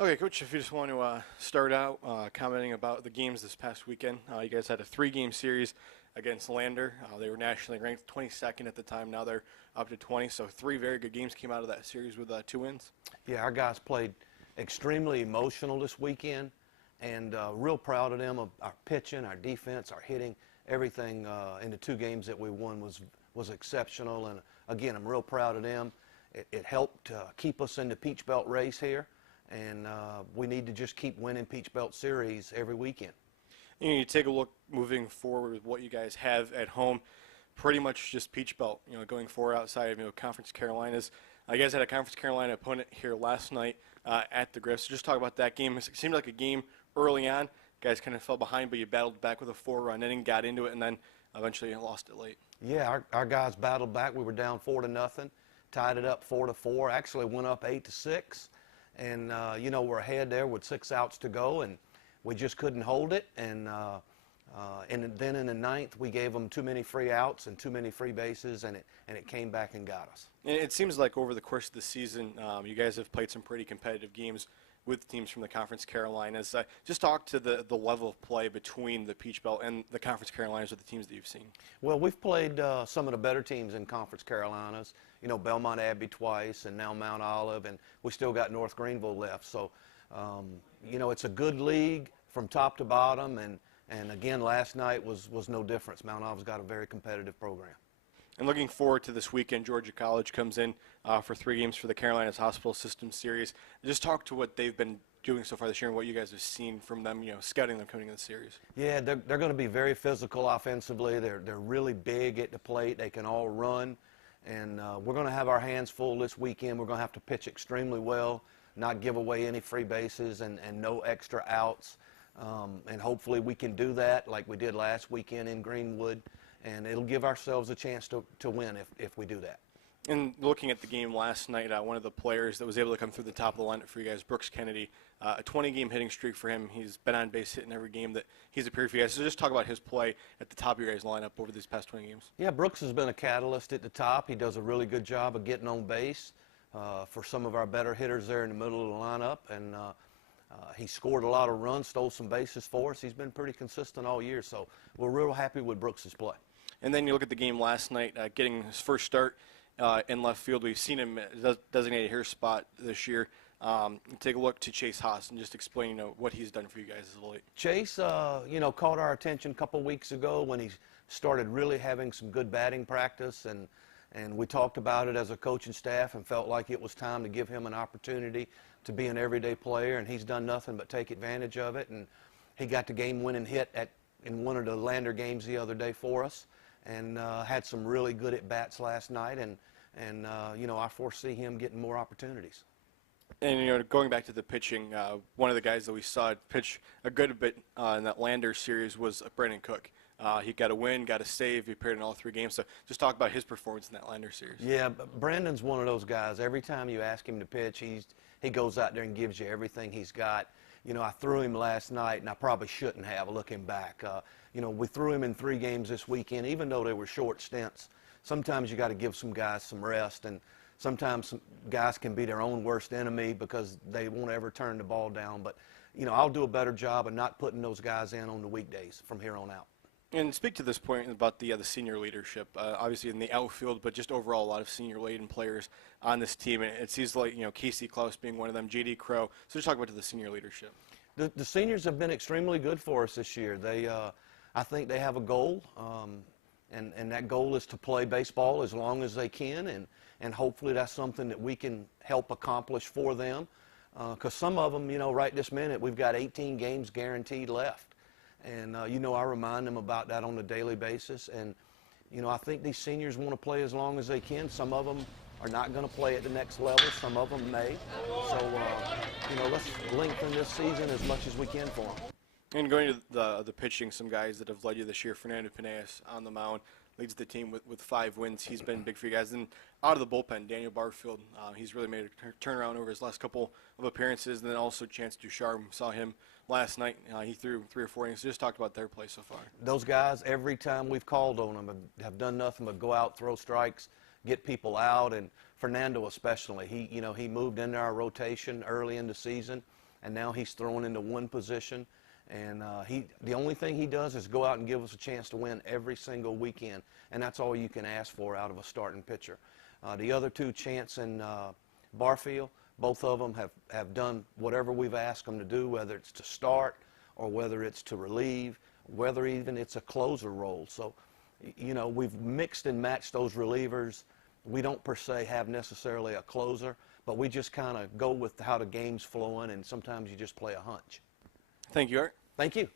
Okay, Coach, if you just want to start out commenting about the games this past weekend. You guys had a three-game series against Lander. They were nationally ranked 22nd at the time. Now they're up to 20, so three very good games came out of that series with two wins. Yeah, our guys played extremely emotional this weekend, and real proud of them, of our pitching, our defense, our hitting. Everything in the two games that we won was exceptional, and again, I'm real proud of them. It helped keep us in the Peach Belt race here, and we need to just keep winning Peach Belt series every weekend. You take a look moving forward with what you guys have at home, pretty much just Peach Belt. Going forward outside of Conference Carolinas. You guys had a Conference Carolina opponent here last night at the Griff. So just talk about that game. It seemed like a game early on. Guys kind of fell behind, but you battled back with a 4-run inning, got into it, and then eventually lost it late. Yeah, our guys battled back. We were down 4-0, tied it up 4-4. Actually went up 8-6, and we're ahead there with 6 outs to go, and we just couldn't hold it. And then in the ninth, we gave them too many free outs and too many free bases, and it came back and got us. And it seems like over the course of the season, you guys have played some pretty competitive games with teams from the Conference Carolinas. Just talk to the level of play between the Peach Belt and the Conference Carolinas with the teams that you've seen. Well, we've played some of the better teams in Conference Carolinas. Belmont Abbey twice, and now Mount Olive, and we still got North Greenville left. So, it's a good league from top to bottom, and again, last night was no difference. Mount Olive's got a very competitive program. And looking forward to this weekend, Georgia College comes in for 3 games for the Carolinas Hospital System Series. Just talk to what they've been doing so far this year and what you guys have seen from them, scouting them coming in the series. Yeah, they're going to be very physical offensively. They're really big at the plate. They can all run. And we're going to have our hands full this weekend. We're going to have to pitch extremely well, not give away any free bases, and no extra outs. And hopefully we can do that like we did last weekend in Greenwood. And it'll give ourselves a chance to win if we do that. And looking at the game last night, one of the players that was able to come through the top of the lineup for you guys, Brooks Kennedy, a 20-game hitting streak for him. He's been on base hitting every game that he's appeared for you guys. So just talk about his play at the top of your guys' lineup over these past 20 games. Yeah, Brooks has been a catalyst at the top. He does a really good job of getting on base for some of our better hitters there in the middle of the lineup. And he scored a lot of runs, stole some bases for us. He's been pretty consistent all year. So we're real happy with Brooks' play. And then you look at the game last night, getting his first start in left field. We've seen him designated hitter spot this year. Take a look to Chase Haas and just explain, what he's done for you guys as of late. Chase, caught our attention a couple weeks ago when he started really having some good batting practice, and we talked about it as a coaching staff and felt like it was time to give him an opportunity to be an everyday player, and he's done nothing but take advantage of it. And he got the game-winning hit in one of the Lander games the other day for us, and had some really good at-bats last night, and I foresee him getting more opportunities. And, going back to the pitching, one of the guys that we saw pitch a good bit in that Lander series was Brandon Cook. He got a win, got a save. He appeared in all 3 games. So just talk about his performance in that Lander series. Yeah, Brandon's one of those guys. Every time you ask him to pitch, he goes out there and gives you everything he's got. I threw him last night, and I probably shouldn't have, looking back. We threw him in 3 games this weekend, even though they were short stints. Sometimes you got to give some guys some rest, and sometimes some guys can be their own worst enemy because they won't ever turn the ball down. But, I'll do a better job of not putting those guys in on the weekdays from here on out. And speak to this point about the senior leadership, obviously in the outfield, but just overall a lot of senior-laden players on this team. And it seems like, Casey Klaus being one of them, J.D. Crow. So just talk about the senior leadership. The seniors have been extremely good for us this year. I think they have a goal, and that goal is to play baseball as long as they can, and hopefully that's something that we can help accomplish for them. Because some of them, right this minute, we've got 18 games guaranteed left. And, I remind them about that on a daily basis. And, I think these seniors want to play as long as they can. Some of them are not going to play at the next level. Some of them may. So, let's lengthen this season as much as we can for them. And going to the pitching, some guys that have led you this year, Fernando Pineas on the mound, leads the team with 5 wins. He's been big for you guys. And out of the bullpen, Daniel Barfield, he's really made a turnaround over his last couple of appearances. And then also Chance Ducharme, saw him last night. He threw 3 or 4 innings. So just talked about their play so far. Those guys, every time we've called on them, have done nothing but go out, throw strikes, get people out. And Fernando especially, he moved into our rotation early in the season. and now he's thrown into one position. And the only thing he does is go out and give us a chance to win every single weekend, and that's all you can ask for out of a starting pitcher. The other two, Chance and Barfield, both of them have done whatever we've asked them to do, whether it's to start or whether it's to relieve, whether even it's a closer role. So, you know, we've mixed and matched those relievers. We don't per se have necessarily a closer, but we just kind of go with how the game's flowing, and sometimes you just play a hunch. Thank you, Art. Thank you.